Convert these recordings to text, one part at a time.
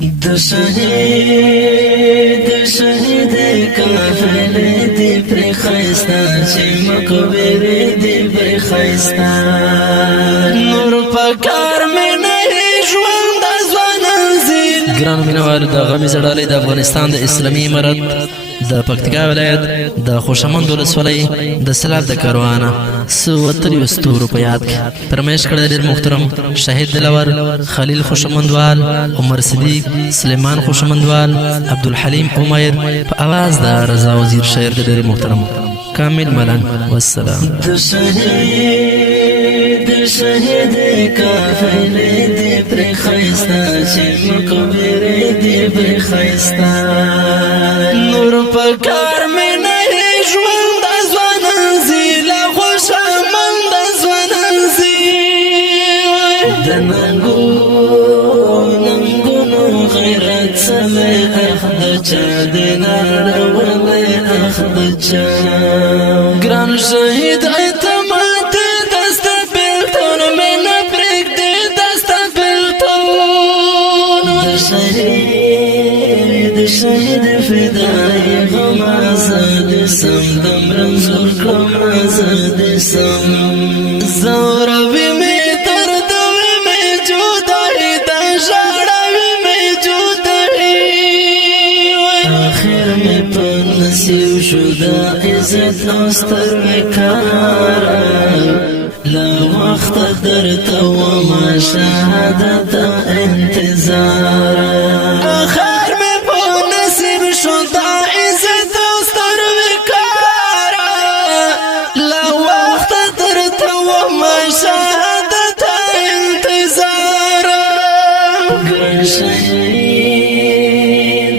د شهید کافل دی پر خیستا چې مقبره دی پر خیستا نور پکار مې نه ژوند د ځوانان زیل ګران مینوالو د غمې زړالۍ د افغانستان د اسلامي امارت د پکتیکا ولایت د خوشامند ولسوالۍ د سلاب د کاروانه څو اتریو ستورو په یاد کې فرمایش کړی ډېر محترم شهید دلور خلیل خوشامندوال عمر صدیق سلیمان خوشامندوال عبدالحلیم عمیر په اواز د رضا وزیر شاعر د ډېر محترم کامل ملنګ والسلام د شهید کافل دی پر خیستا چې مقبره دی پر خیستا نور پکار مې نه ژوند د ځوانان زیل خوشامند د ځوانان زیل د ننګونو غیرت سمې اخ د چا د نړولې اخ د چا ګران شهید اعتماد دست بلتون مې نه پرېږدې دست بلتون د شهید فدای غم آزاد سم دم رمزور کړم آزاد سم زوروي مې دردوي مې جدایي د ژړاوي مې جدایي آخر مې په نصیب شو د عزت او ستر وقار لا وخت درته وما شهادت انتظار آخر مې په نصیب شو د عزت او ستر وقار لا وخت درته وما شهادت انتظار ګران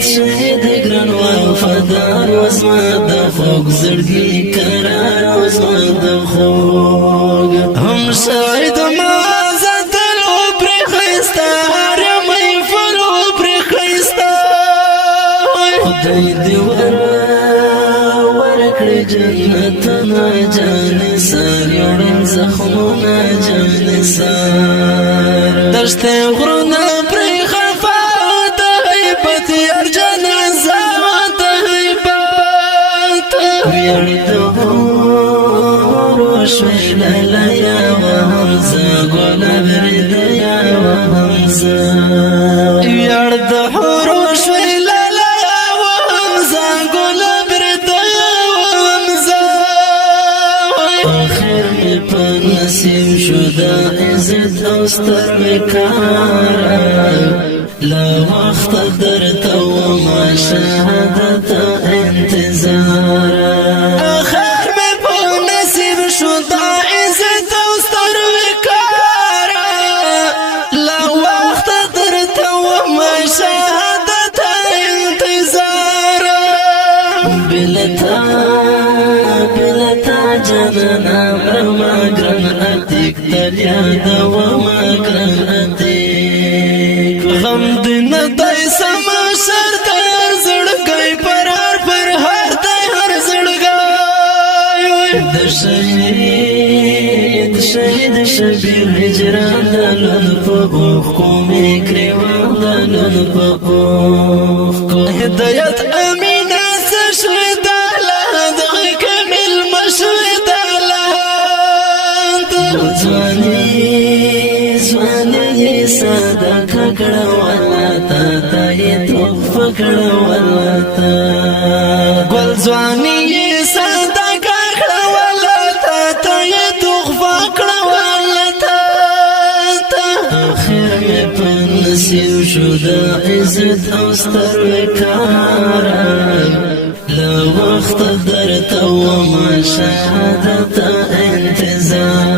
شهید ګران وفادار وزما د خوږ زړګي قرار وزما د خوږ هم شاید ما زدل او پرې ښایسته هر محفل او پرې ښایسته خدای دې ورکړي جنتونه جانثار یوړم زخمونه جانثار دشتې غرونه پرې خفا د هیبت ارجانه زما د هیبت ویاړ د هورو شوي لایا وهمزه ګلاب ردیا وهمزه ویاړ د هورو شوي لایا وهمزه ګلاب ردیا وهمزه آخر مې په نصیب شو د عزت او ستر وقار لا وخت درته وما شهادت انتظار آخر مې په نصیب شو د عزت او ستر وقار لا وخت درته وما شهادت انتظار بلتا جنانا مرما ګران اتیک تل یاد وما ګران اتیک غم دې نه دی سم شر ته هر زړګی پر هر دی هر زړګی د شهید شبیر هجران د لون په اوښکو مې ګریوان د لون په اوښکو هدایت امینه څه شوې د الله دغه کامل مشوې د الله ځواني صدقه کړه والله تا یې تحفه کړه والله تا ګل ځواني صدقه کړه والله تا یې تحفه کړه والله تا آخر مې په نصیب شو د عزت او ستر وقار لا وخت درته وما شهادت انتظار